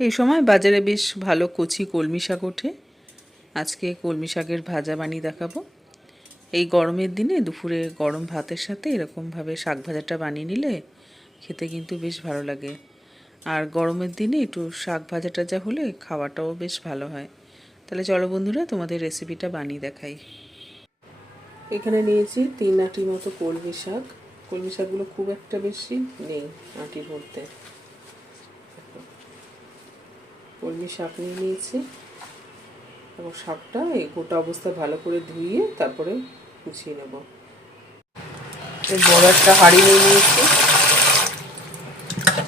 এই সময় বাজারে বেশ ভালো কচি কলমি শাক ওঠে। আজকে কলমি শাকের ভাজা বানিয়ে দেখাবো। এই গরমের দিনে দুপুরে গরম ভাতের সাথে এরকমভাবে শাক ভাজাটা বানিয়ে নিলে খেতে কিন্তু বেশ ভালো লাগে। আর গরমের দিনে একটু শাক ভাজাটা যা হলে খাওয়াটাও বেশ ভালো হয়। তাহলে চলো বন্ধুরা, তোমাদের রেসিপিটা বানিয়ে দেখাই। এখানে নিয়েছি 3 আঁটি মতো কলমি শাক। কলমি শাকগুলো খুব একটা বেশি নেই আঁটি ভরতে। কলমি শাক নিয়ে নিয়েছি এবং শাকটা এই গোটা অবস্থায় ভালো করে ধুয়ে তারপরে কুচিয়ে নেব। বড় একটা হাঁড়ি নিয়ে নিয়েছি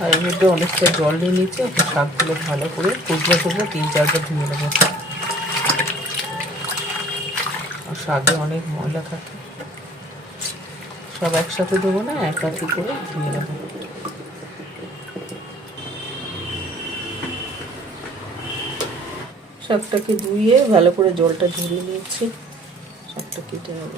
আর এর মধ্যে অনেকটা জল নিয়ে নিয়েছি। শাকগুলো ভালো করে টুকরো 3-4 বার ধুয়ে নেব। আর শাকে অনেক ময়লা থাকে, সব একসাথে দেবো না, একাকি করে ধুয়ে নেব। শাকটাকে ধুয়ে ভালো করে জলটা ঝরিয়ে নিয়েছি। শাকটা কেটে নেব।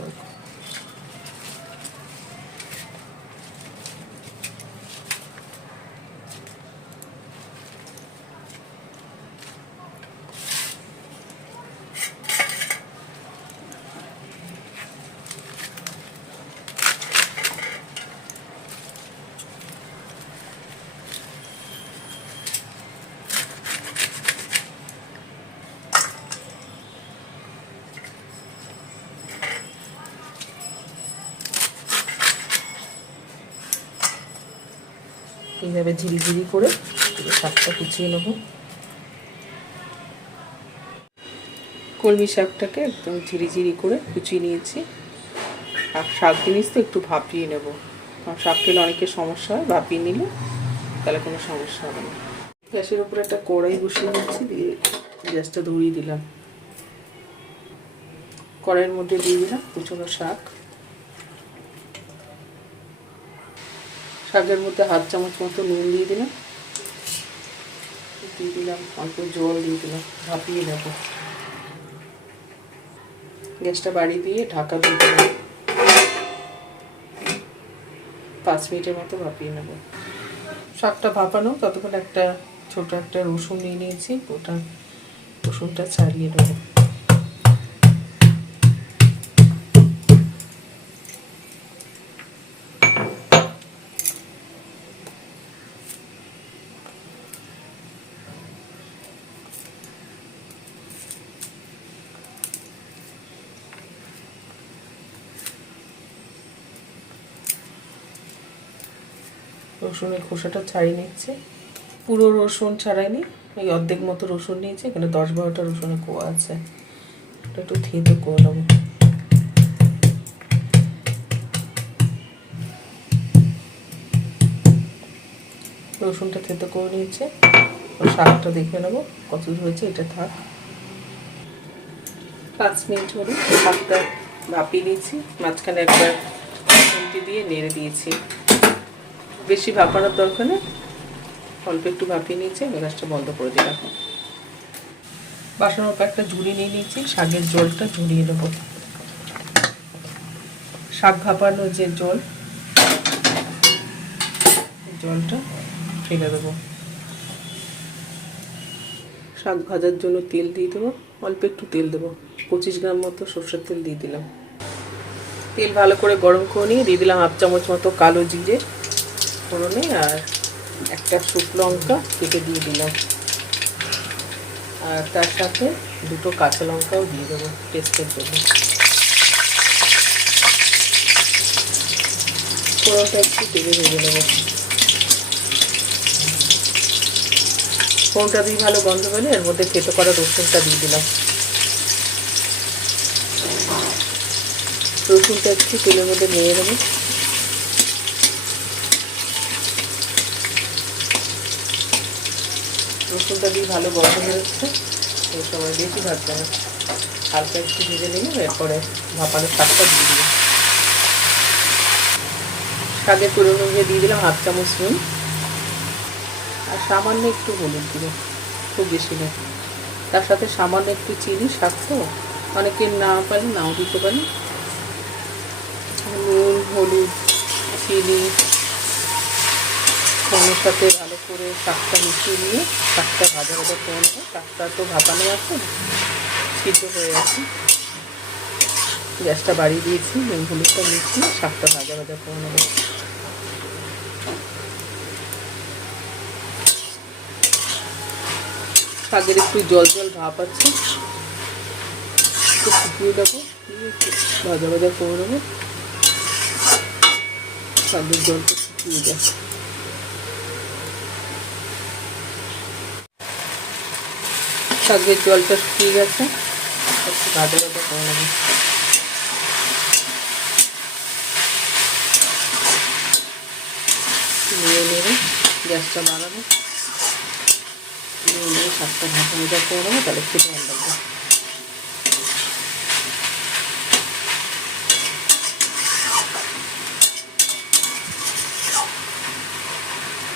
এইভাবে ঝিরিঝিরি করে শাকটা কুচিয়ে নেব। কলমি শাকটাকে একদম ঝিরিঝিরি করে কুচিয়ে নিয়েছি। আর শাক জিনিস তো একটু ভাপিয়ে নেব, কারণ শাক খেলে অনেকের সমস্যা হয়, ভাপিয়ে নিলে তাহলে কোনো সমস্যা হবে না। গ্যাসের উপরে একটা কড়াই বসিয়ে নিচ্ছি, দিয়ে গ্যাসটা ধরিয়ে দিলাম। কড়াইয়ের মধ্যে দিয়ে দিলাম কুচনো শাক। শাকের মধ্যে 1/2 চামচ মতো নুন দিয়ে দিলাম। দিয়ে দিলাম অল্প জল, দিয়ে দিলাম, ভাপিয়ে নেব। গ্যাসটা বাড়িয়ে দিয়ে ঢাকা দিয়ে দিলাম। 5 মিনিটের মতো ভাপিয়ে নেব। শাকটা ভাপানো ততক্ষণ একটা ছোট একটা রসুন নিয়ে নিয়েছি, ওটা রসুনটা ছাড়িয়ে নেব। রসুনের খোসাটা ছাড়িয়ে নিচ্ছে। পুরো রসুন ছাড়াইনি, এই অর্ধেক মতো রসুন নিয়েছি। এখানে 10-12টা রসুনের কোয়া আছে, এটা একটু থেঁতো করে নেব। রসুনটা থেঁতো করে নিয়েছে। শাকটা দেখে নেবো কত হয়েছে, এটা থাক। 5 মিনিট হলো শাকটা ভাপিয়ে নিয়েছি। মাঝখানে একবার খুন্তি দিয়ে নেড়ে দিয়েছি। বেশি ভাপানোর দরকার নেই, অল্প একটু ভাপিয়ে নিয়েছি। গ্যাসটা বন্ধ করে দিলাম। বাসনের উপর একটা ঝুড়ি নিয়ে নিয়েছি, শাকের জলটা ঝরিয়ে নেব। শাক ভাপানো যে জলটা ফেলে দেবো। শাক ভাজার জন্য তেল দিয়ে দেবো, অল্প একটু তেল দেবো, 25 গ্রাম মতো সরষের তেল দিয়ে দিলাম। তেল ভালো করে গরম করে নিয়ে দিয়ে দিলাম 1/2 চামচ মতো কালো জিরে ফোড়নে, আর একটা শুকনো লঙ্কা কেটে দিয়ে দিলাম। আর তার সাথে 2টো কাঁচা লঙ্কাও দিয়ে দেবো টেস্টের জন্য। ফোড়নটা একটু তেলে ভেজে নেবো। ফোড়নটা দিয়ে ভালো গন্ধ পেলে এর মধ্যে থেতো করা রসুনটা দিয়ে দিলাম। রসুনটা একটু তেলের মধ্যে নেড়ে দেবো। রসুনটা দিয়ে ভালো গন্ধ বেরোচ্ছে, এই সময় বেশি ভাজবে না, হালকা একটু ভেজে নিলাম। এরপরে ভাপানো শাকটা দিয়ে দিলাম। শাকের পরিমাণ দিয়ে দিলাম 1/2 চামচ নুন আর সামান্য একটু হলুদ দিলাম, খুব বেশি না। তার সাথে সামান্য একটু চিনি, শাক তো অনেকে না পারে নাও দিতে পারে। নুন, হলুদ, চিনি ফোড়নের সাথে ভালো করে শাকটা মিশিয়ে নিয়ে শাকটা ভাজা ভাজা করে নেবো। শাকটা তো ভাপানো আছে, সিদ্ধ হয়ে আছে। গ্যাসটা বাড়িয়ে দিয়েছি, নুন হলুদটা মিশিয়ে শাকটা ভাজা ভাজা করে নেবো। শাকের একটু জল জল ভাপ আছে, একটু শুকিয়ে দেবো, একটু ভাজা ভাজা করে নেবো। শাকের জলটা শুকিয়ে যায়। শাকের জলটা শুকিয়ে গেছে, একটু ভাজা ভাজা করে নেবো। নিয়ে নেবে, গ্যাসটা বাড়াবো, নিয়ে নিয়ে শাকটা ভাজা ভাজা করে নেবো, তাহলে খেতে ভালো লাগবে।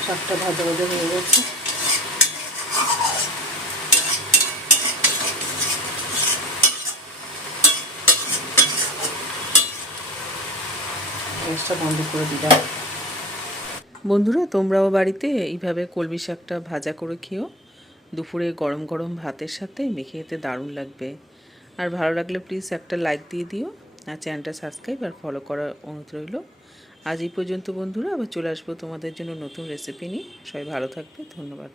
শাকটা ভাজা ভাজা হয়ে গেছে। গ্যাসটা বন্ধ করে দিলাম। বন্ধুরা, তোমরাও বাড়িতে এইভাবে কলমি শাকটা ভাজা করে খেও। দুপুরে গরম গরম ভাতের সাথে মেখে খেতে দারুণ লাগবে। আর ভালো লাগলে প্লিজ একটা লাইক দিয়ে দিও, আর চ্যানেলটা সাবস্ক্রাইব আর ফলো করার অনুরোধ রইল। আজ এই পর্যন্ত বন্ধুরা, আবার চলে আসবো তোমাদের জন্য নতুন রেসিপি নিয়ে। সবাই ভালো থাকবে, ধন্যবাদ।